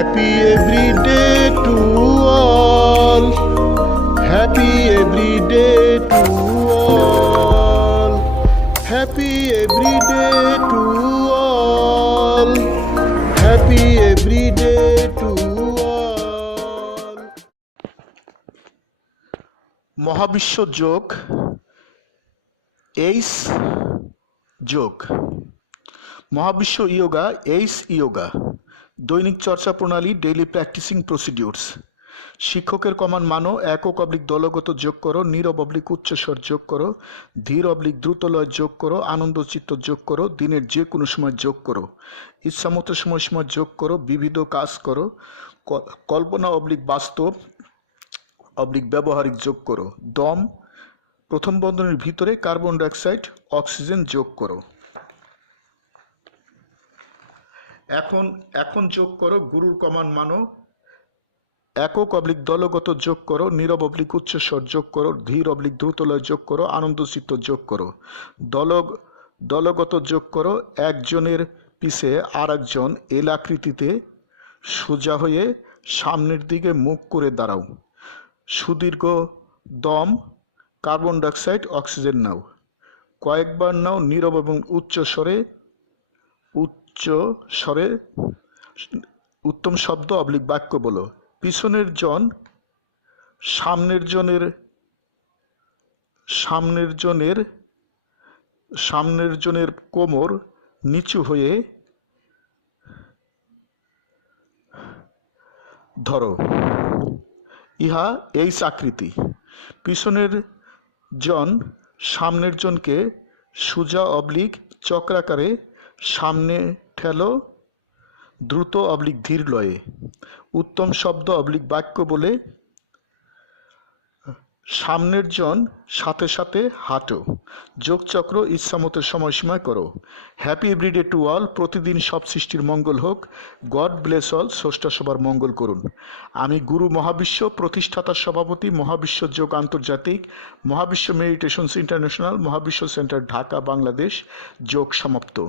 Happy every day to all. Happy every day to all. Happy every day to all. Happy every day to all. মহাবিশ্ব যোগ এইস যোগ মহাবিশ্ব yoga এইস yoga দৈনিক চর্চা প্রণালী daily practising procedures শিক্ষকের কমান মানো একক অবলিক দলগত যোগ করো, নীরব অবলিক উচ্চস্বর যোগ করো, ধীর অবলিক দ্রুতলয় যোগ করো, আনন্দ চিত্ত যোগ করো, দিনের যে কোনো সময় যোগ করো। ইচ্ছামতো সময় সময় যোগ করো, বিবিধ কাজ করো কল্পনা অবলিক বাস্তব, অবলিক ব্যবহারিক যোগ করো। দম, প্রথম বন্ধনের ভিতরে কার্বন ডাইঅক্সাইড, অক্সিজেন যোগ করো। এখন এখন যোগ করো, গুরুর কমান মানো। একক অবলিক দলগত যোগ করো, নীরব অবলিক উচ্চস্বর যোগ করো, ধীর অবলিক দ্রুতলয় যোগ করো, আনন্দচিত্ত যোগ করো। দল দলগত যোগ করো, একজনের পিছে আর একজন এল আকৃতিতে সোজা হয়ে সামনের দিকে মুখ করে দাঁড়াও। সুদীর্ঘ দম, কার্বন ডাইঅক্সাইড, অক্সিজেন নাও। কয়েকবার নাও নীরব এবং উচ্চ স্বরে উচ্চ স্বরে উত্তম শব্দ অবলিক বাক্য বলো। পিছনের জন সামনের জনের সামনের জনের সামনের জনের কোমর নিচু হয়ে ধরো। ইহা এই আকৃতি। পিছনের জন সামনের জনকে সুজা অবলিক চক্রাকারে সামনে ঠেলো, দ্রুত অবলিক ধীর লয়ে। উত্তম শব্দ অবলিক বাক্য বলে, সামনের জন সাথে সাথে হাঁটো, যোগচক্র ইচ্ছামতো সময়সীমায় করো। হ্যাপি এভরিডে টু অল, প্রতিদিন সব সৃষ্টির মঙ্গল হোক। গড ব্লেস অল, স্রষ্টা সবার মঙ্গল করুন। আমি গুরু মহাবিশ্ব, প্রতিষ্ঠাতা সভাপতি, মহাবিশ্ব যোগ আন্তর্জাতিক, মহাবিশ্ব মেডিটেশনস ইন্টারন্যাশনাল, মহাবিশ্ব সেন্টার ঢাকা, বাংলাদেশ, যোগ সমাপ্ত।